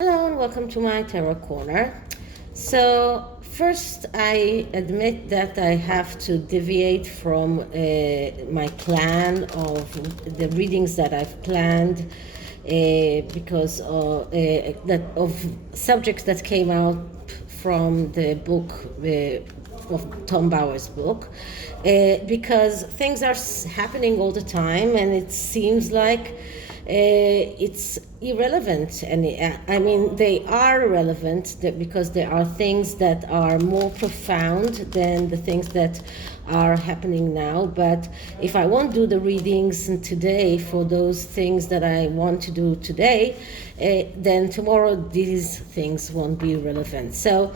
Hello and welcome to my tarot corner. So first I admit that I have to deviate from my plan of the readings that I've planned because of subjects that came out from the book of Tom Bauer's book, because things are happening all the time and it seems like it's irrelevant. And I mean, they are relevant because there are things that are more profound than the things that are happening now. But if I won't do the readings today for those things that I want to do today, then tomorrow these things won't be relevant. So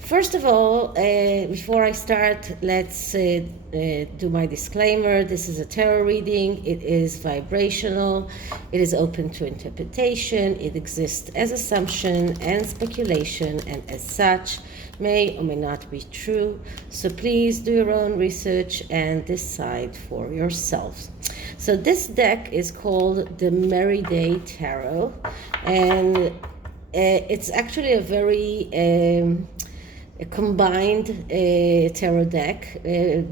first of all, before I start, let's do my disclaimer. This is a tarot reading. It is vibrational. It is open to interpretation. It exists as assumption and speculation, and as such, may or may not be true. So please do your own research and decide for yourselves. So this deck is called the MERRYDAY Tarot, and it's actually a very a combined tarot deck,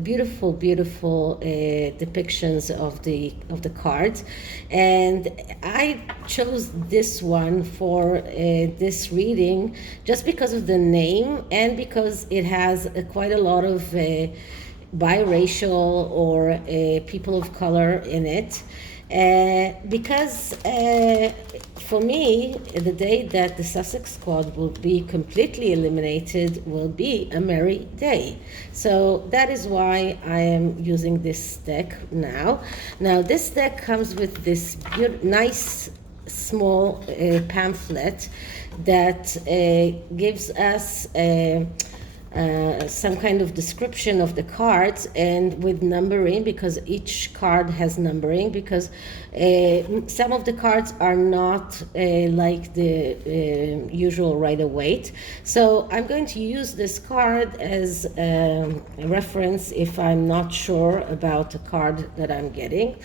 beautiful depictions of the cards, and I chose this one for this reading just because of the name and because it has quite a lot of biracial or people of color in it. Because for me, the day that the Sussex Squad will be completely eliminated will be a merry day. So that is why I am using this deck now. Now this deck comes with this nice small pamphlet that gives us some kind of description of the cards, and with numbering, because each card has numbering, because some of the cards are not like the usual Rider-Waite. So I'm going to use this card as a reference if I'm not sure about the card that I'm getting.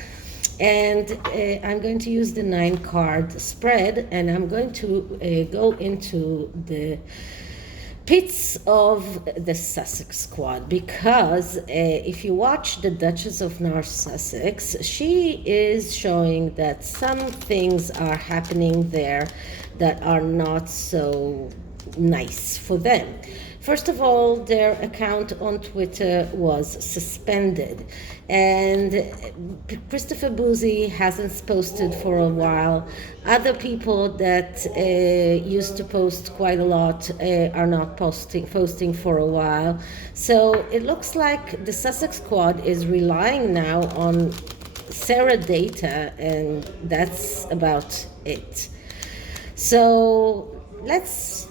And I'm going to use the 9-card spread, and I'm going to go into the pits of the Sussex Squad, because if you watch the Duchess of North Sussex, she is showing that some things are happening there that are not so nice for them. First of all, their account on Twitter was suspended, and Christopher Boozy hasn't posted for a while. Other people that used to post quite a lot are not posting for a while. So it looks like the Sussex Squad is relying now on Sarah data, and that's about it. So let's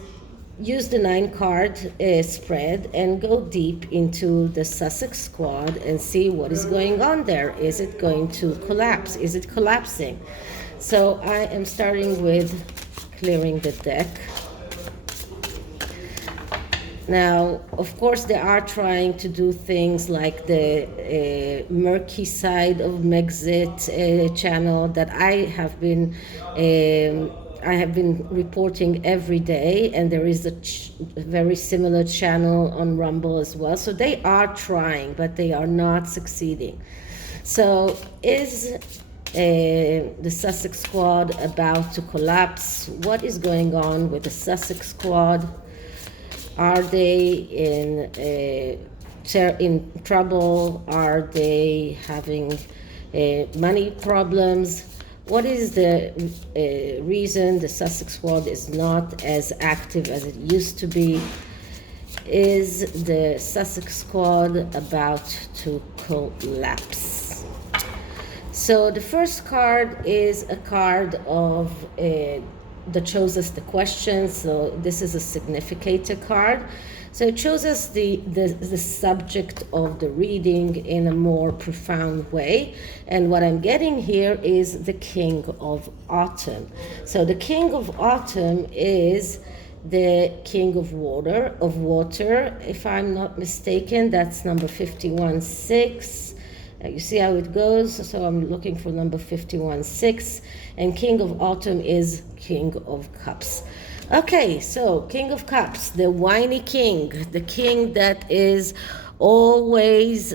use the 9-card spread and go deep into the Sussex Squad and see what is going on there. Is it going to collapse? Is it collapsing? So I am starting with clearing the deck. Now, of course, they are trying to do things like the murky side of Megxit channel that I have been reporting every day, and there is a very similar channel on Rumble as well. So they are trying, but they are not succeeding. So is the Sussex Squad about to collapse? What is going on with the Sussex Squad? Are they in trouble? Are they having money problems? What is the reason the Sussex Squad is not as active as it used to be? Is the Sussex Squad about to collapse? So the first card is a card of that shows us the question. So this is a significator card. So it shows us the subject of the reading in a more profound way. And what I'm getting here is the King of Autumn. So the King of Autumn is the King of Water, if I'm not mistaken. That's number 51-6. You see how it goes? So I'm looking for number 51, 6. And King of Autumn is King of Cups. Okay, so King of Cups, the whiny king, the king that is always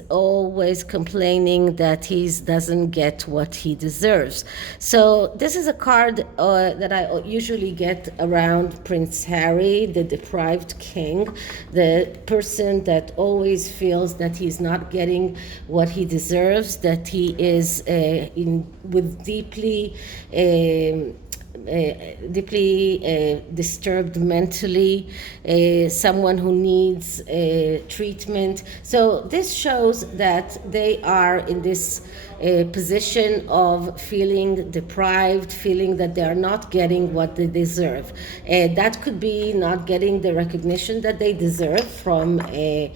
complaining that he doesn't get what he deserves. So this is a card that I usually get around Prince Harry, the deprived king, the person that always feels that he's not getting what he deserves, that he is with deeply disturbed mentally, someone who needs treatment. So this shows that they are in this position of feeling deprived, feeling that they are not getting what they deserve. That could be not getting the recognition that they deserve from the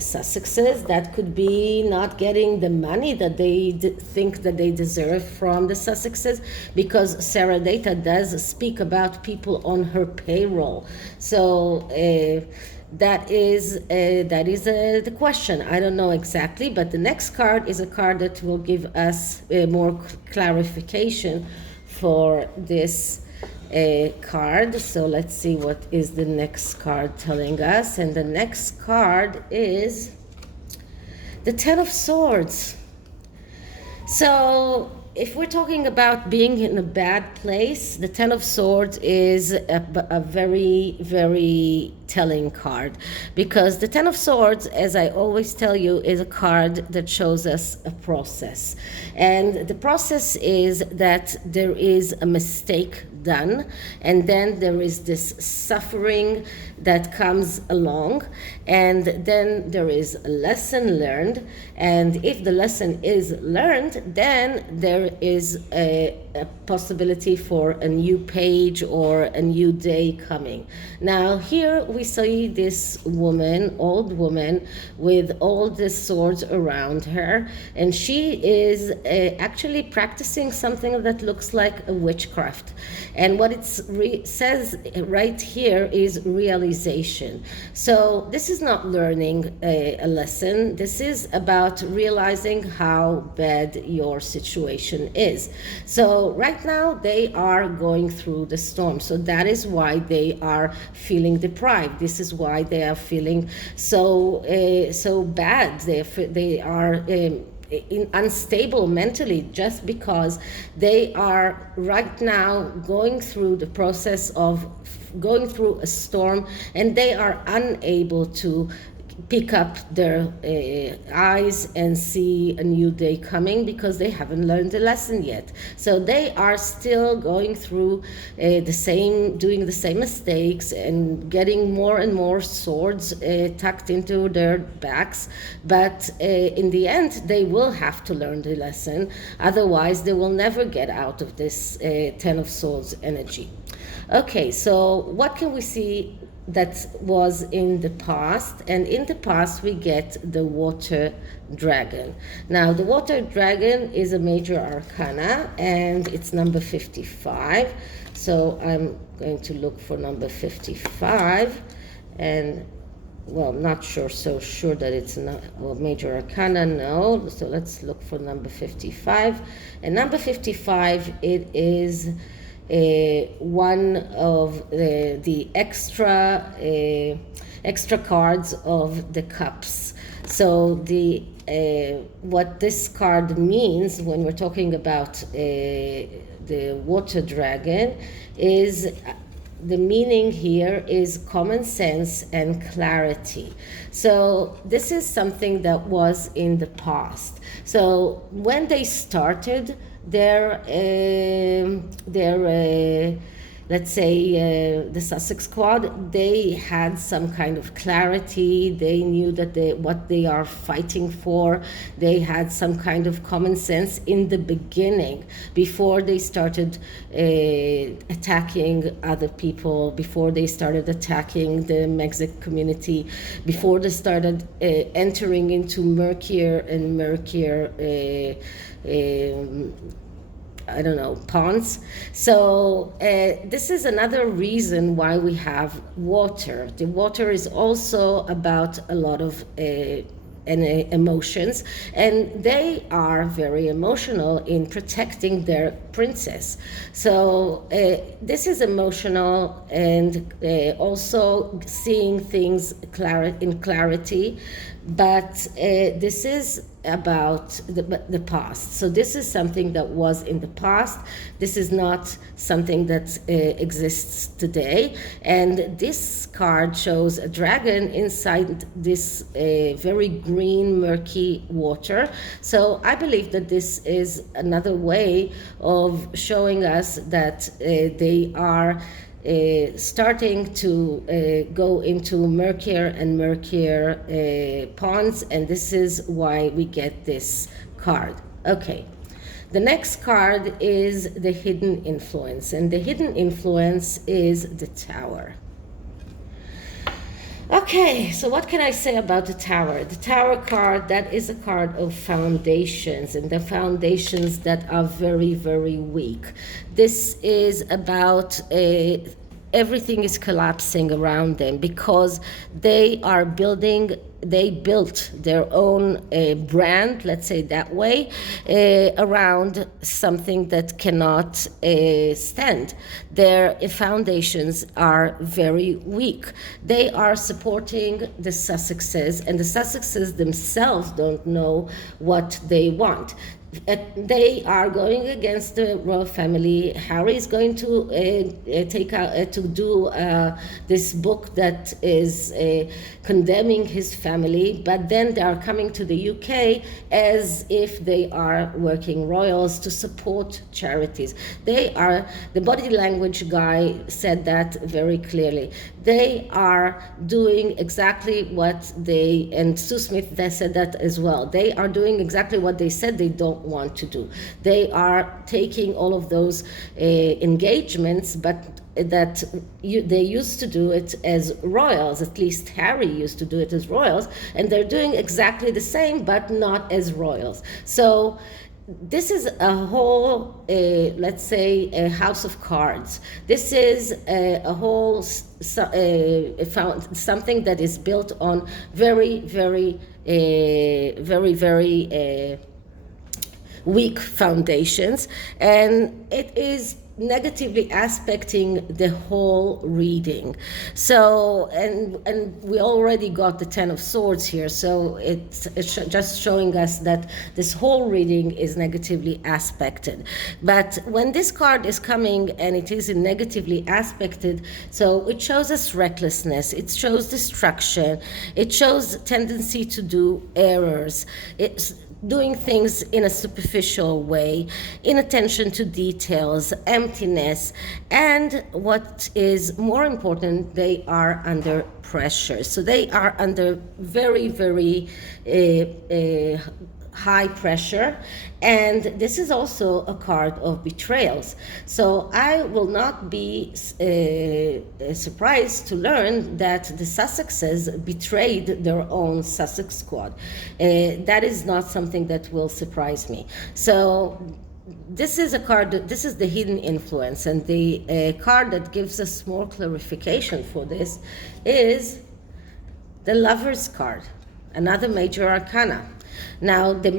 Sussexes. That could be not getting the money that they think that they deserve from the Sussexes, because Sarah Data does speak about people on her payroll. So that is the question. I don't know exactly, but the next card is a card that will give us more clarification for this card. So let's see what is the next card telling us. And the next card is the Ten of Swords. So if we're talking about being in a bad place, the Ten of Swords is a very, very telling card, because the Ten of Swords, as I always tell you, is a card that shows us a process. And the process is that there is a mistake done, and then there is this suffering that comes along, and then there is a lesson learned, and if the lesson is learned, then there is a possibility for a new page or a new day coming. Now here we see this woman, old woman, with all the swords around her, and she is actually practicing something that looks like a witchcraft. And what it says right here is realization. So this is not learning a lesson. This is about realizing how bad your situation is. So right now they are going through the storm. So that is why they are feeling deprived. This is why they are feeling so bad. They are unstable mentally, just because they are right now going through the process of going through a storm, and they are unable to pick up their eyes and see a new day coming, because they haven't learned the lesson yet. So they are still going through doing the same mistakes and getting more and more swords tucked into their backs. But in the end, they will have to learn the lesson. Otherwise, they will never get out of this Ten of Swords energy. Okay, so what can we see that was in the past? And in the past we get the water dragon. Now the water dragon is a major arcana, and it's number 55. So I'm going to look for number 55, and well, not sure that it's not, well, major arcana, no. So let's look for number 55. And number 55, it is one of the extra cards of the cups. So what this card means when we're talking about the water dragon is, the meaning here is common sense and clarity. So this is something that was in the past. So when they started their let's say the Sussex Squad, they had some kind of clarity. They knew that what they are fighting for. They had some kind of common sense in the beginning, before they started attacking other people, before they started attacking the Mexican community, before they started entering into murkier and murkier ponds. So this is another reason why we have water. The water is also about a lot of emotions, and they are very emotional in protecting their princess. So this is emotional, and also seeing things in clarity, but this is about the past. So this is something that was in the past. This is not something that exists today. And this card shows a dragon inside this very green, murky water. So I believe that this is another way of showing us that they are starting to go into murkier and murkier ponds, and this is why we get this card. Okay, the next card is the hidden influence, and the hidden influence is the Tower. Okay, so what can I say about the Tower? The Tower card, that is a card of foundations, and the foundations that are very, very weak. This is about everything is collapsing around them because they built their own brand, let's say that way, around something that cannot stand. Their foundations are very weak. They are supporting the Sussexes, and the Sussexes themselves don't know what they want. They are going against the royal family. Harry is going to do this book that is condemning his family, but then they are coming to the UK as if they are working royals to support charities. The body language guy said that very clearly. They are doing exactly what and Sue Smith, they said that as well. They are doing exactly what they said they don't want to do. They are taking all of those engagements, but they used to do it as royals. At least Harry used to do it as royals, and they're doing exactly the same, but not as royals. So this is a whole, let's say, a house of cards. This is a whole something that is built on very, very, very, very weak foundations, and it is negatively aspecting the whole reading. So, and we already got the Ten of Swords here, so it's just showing us that this whole reading is negatively aspected. But when this card is coming and it is negatively aspected, so it shows us recklessness, it shows destruction, it shows tendency to do errors, it's doing things in a superficial way, inattention to details, emptiness, and what is more important, they are under pressure. So they are under very, very high pressure, and this is also a card of betrayals. So I will not be surprised to learn that the Sussexes betrayed their own Sussex Squad. That is not something that will surprise me. So this is a card, this is the hidden influence, and the card that gives us more clarification for this is the Lover's card, another major arcana. Now, the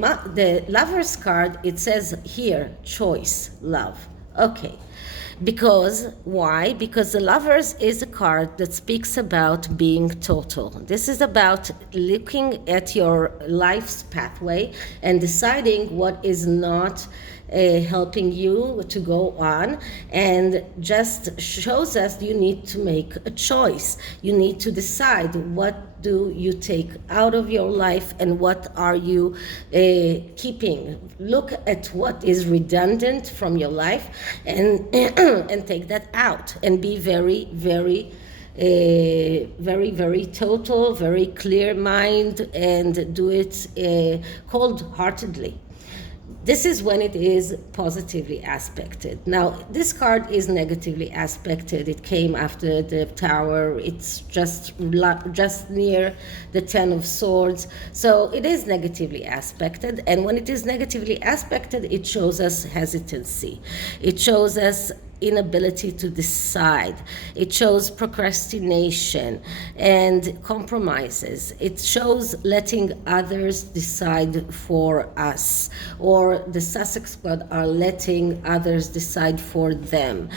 Lover's card, it says here, choice, love. Okay. Because, why? Because the Lovers is a card that speaks about being total. This is about looking at your life's pathway and deciding what is not helping you to go on, and just shows us you need to make a choice. You need to decide what do you take out of your life and what are you keeping. Look at what is redundant from your life and and take that out, and be very, very very, very total, very clear mind, and do it cold-heartedly. This is when it is positively aspected. Now, this card is negatively aspected. It came after the Tower. It's just near the Ten of Swords. So it is negatively aspected. And when it is negatively aspected, it shows us hesitancy. It shows us inability to decide. It shows procrastination and compromises. It shows letting others decide for us, or the Sussex Squad are letting others decide for them,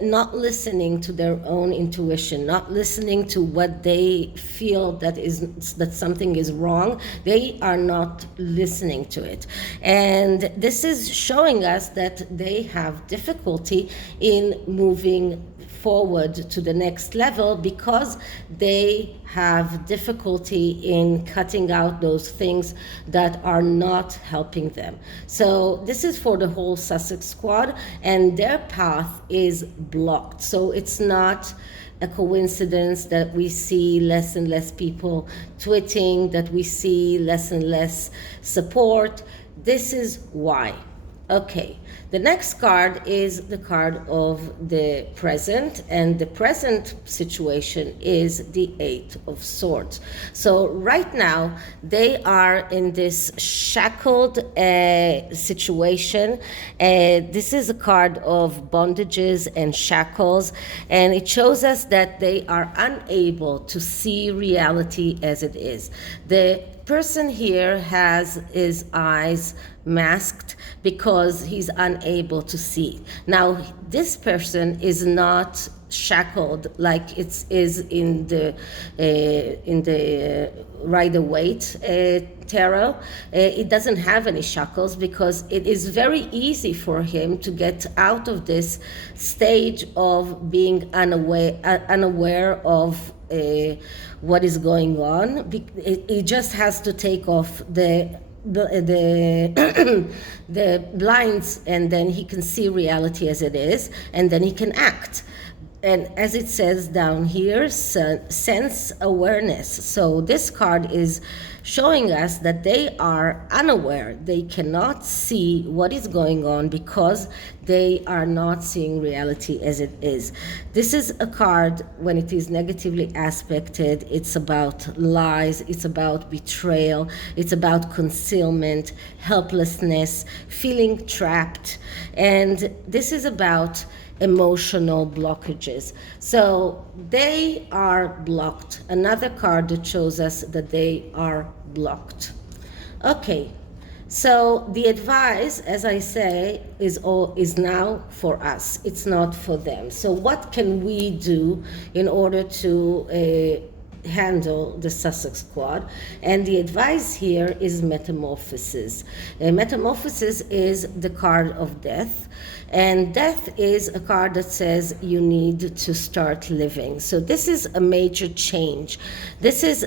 not listening to their own intuition, not listening to what they feel that something is wrong. They are not listening to it. And this is showing us that they have difficulty in moving forward to the next level because they have difficulty in cutting out those things that are not helping them. So this is for the whole Sussex Squad, and their path is blocked. So it's not a coincidence that we see less and less people tweeting, that we see less and less support. This is why. Okay, the next card is the card of the present, and the present situation is the Eight of Swords. So right now, they are in this shackled situation. This is a card of bondages and shackles, and it shows us that they are unable to see reality as it is. The person here has his eyes masked because he's unable to see. Now, this person is not shackled like it is in the Rider-Waite tarot. It doesn't have any shackles because it is very easy for him to get out of this stage of being unaware of what is going on. He just has to take off the blinds, and then he can see reality as it is, and then he can act. And as it says down here, sense awareness. So this card is showing us that they are unaware. They cannot see what is going on because they are not seeing reality as it is. This is a card, when it is negatively aspected, it's about lies, it's about betrayal, it's about concealment, helplessness, feeling trapped. And this is about emotional blockages. So they are blocked. Another card that shows us that they are blocked. Okay, so the advice, as I say, is now for us. It's not for them. So what can we do in order to handle the Sussex Squad? And the advice here is metamorphosis. Metamorphosis is the card of death, and death is a card that says you need to start living. So this is a major change. This is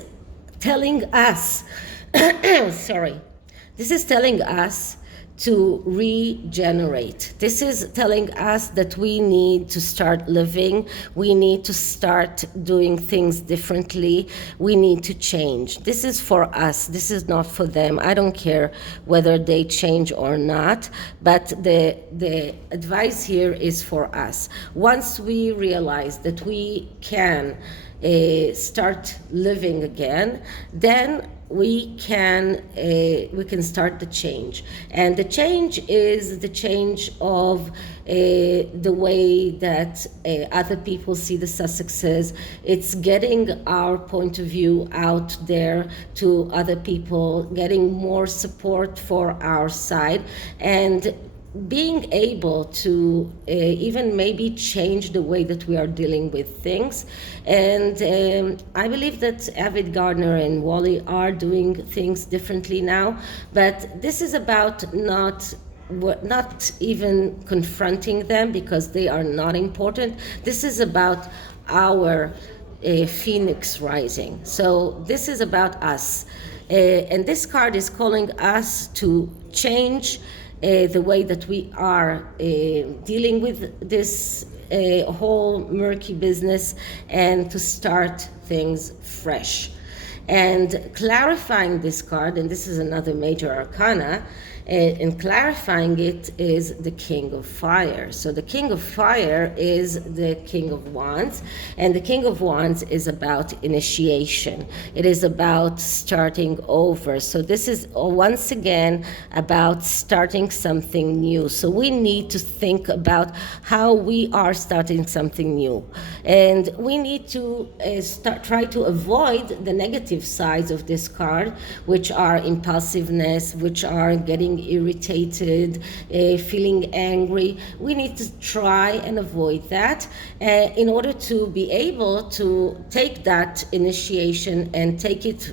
telling us this is telling us to regenerate. This is telling us that we need to start living. We need to start doing things differently. We need to change. This is for us. This is not for them. I don't care whether they change or not, but the advice here is for us. Once we realize that we can start living again, then we can start the change. And the change is the change of the way that other people see the Sussexes. It's getting our point of view out there to other people, getting more support for our side, and being able to even maybe change the way that we are dealing with things. And I believe that Avid Gardner and Wally are doing things differently now, but this is about not even confronting them because they are not important. This is about our phoenix rising. So this is about us. And this card is calling us to change the way that we are dealing with this whole murky business, and to start things fresh. And clarifying this card, and this is another major arcana, And clarifying it is the King of Fire. So the King of Fire is the King of Wands, and the King of Wands is about initiation. It is about starting over. So this is once again about starting something new. So we need to think about how we are starting something new, and we need to try to avoid the negative sides of this card, which are impulsiveness, which are getting irritated, feeling angry. We need to try and avoid that in order to be able to take that initiation and take it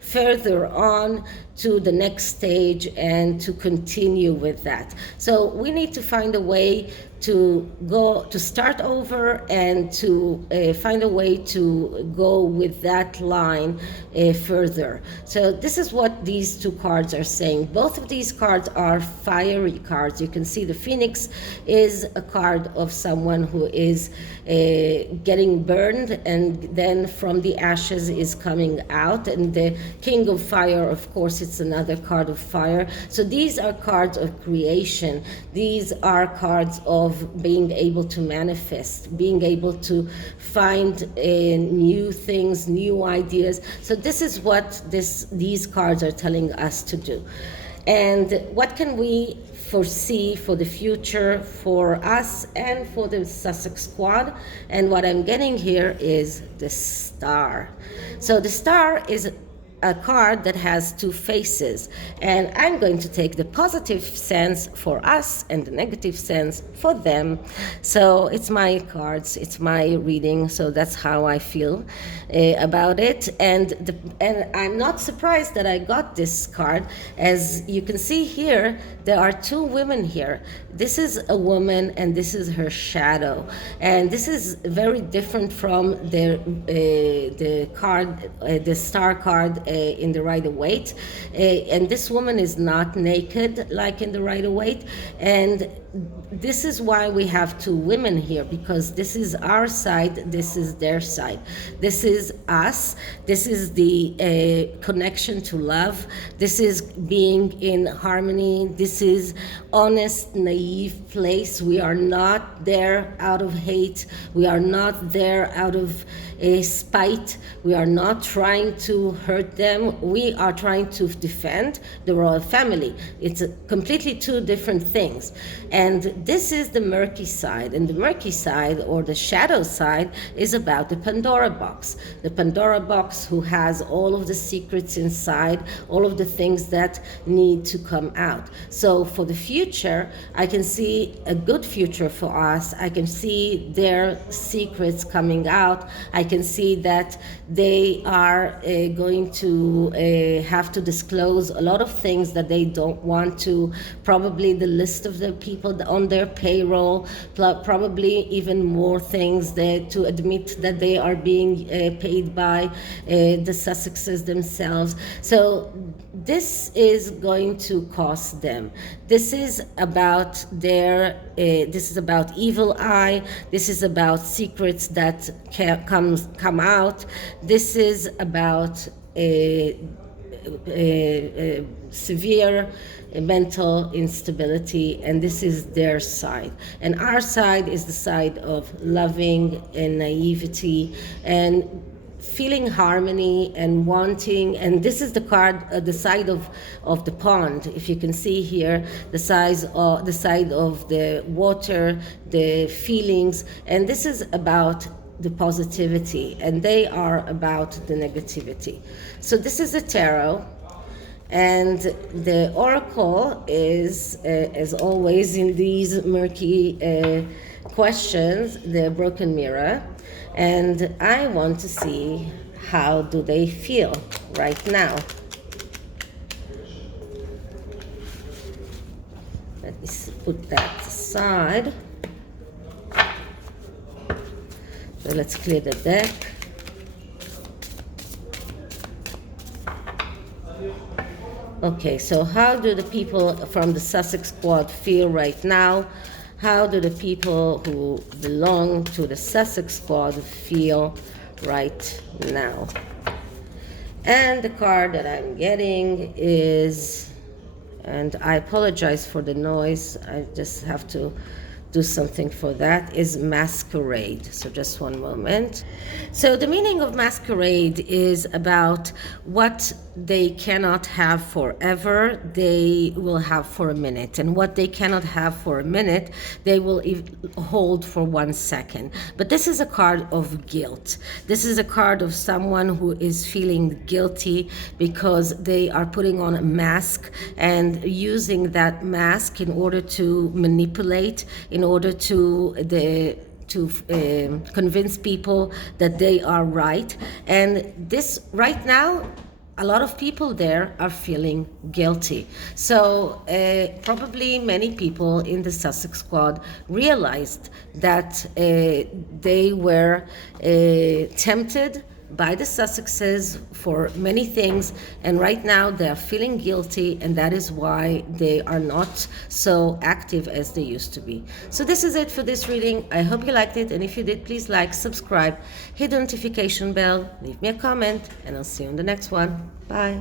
further on to the next stage and to continue with that. So we need to find a way to go to start over and to find a way to go with that line further. So this is what these two cards are saying. Both of these cards are fiery cards. You can see the Phoenix is a card of someone who is getting burned, and then from the ashes is coming out. And the King of Fire, of course, it's another card of fire. So these are cards of creation. These are cards of being able to manifest, being able to find new things, new ideas. So this is what these cards are telling us to do. And what can we foresee for the future for us and for the Sussex Squad? And what I'm getting here is the Star. So the Star is a card that has two faces, and I'm going to take the positive sense for us and the negative sense for them. So it's my cards, it's my reading, so that's how I feel about it. And I'm not surprised that I got this card. As you can see here, there are two women here. This is a woman and this is her shadow, and this is very different from the card, the Star card in the Rider-Waite. And this woman is not naked like in the Rider-Waite, and this is why we have two women here, because this is our side, this is their side. This is us, this is the connection to love, this is being in harmony, this is honest, naive place. We are not there out of hate, we are not there out of spite, we are not trying to hurt them, we are trying to defend the royal family. It's completely two different things. And this is the murky side, and the murky side, or the shadow side, is about the Pandora box. The Pandora box, who has all of the secrets inside, all of the things that need to come out. So for the future, I can see a good future for us. I can see their secrets coming out. I can see that they are going to have to disclose a lot of things that they don't want to. Probably the list of the people on their payroll, probably even more things to admit that they are being paid by the Sussexes themselves. So this is going to cost them. This is about this is about evil eye. This is about secrets that come out. This is about severe mental instability, and this is their side. And our side is the side of loving and naivety and feeling harmony and wanting. And this is the card, the side of the pond. If you can see here, the side of the water, the feelings, and this is about the positivity, and they are about the negativity. So this is the tarot. And the oracle is, as always in these murky questions, the broken mirror. And I want to see how do they feel right now. Let me put that aside. So let's clear the deck. Okay, so how do the people from the Sussex Squad feel right now? How do the people who belong to the Sussex Squad feel right now? And the card that I'm getting is and I apologize for the noise. I just have to do something for that, is masquerade. So just one moment. So the meaning of masquerade is about what they cannot have forever, they will have for a minute. And what they cannot have for a minute, they will hold for 1 second. But this is a card of guilt. This is a card of someone who is feeling guilty because they are putting on a mask and using that mask in order to manipulate, in order to convince people that they are right. And this right now, a lot of people there are feeling guilty. So probably many people in the Sussex Squad realized that they were tempted by the Sussexes for many things, and right now they are feeling guilty, and that is why they are not so active as they used to be. So this is it for this reading. I hope you liked it, and if you did, please like, subscribe, hit the notification bell, leave me a comment, and I'll see you in the next one. Bye.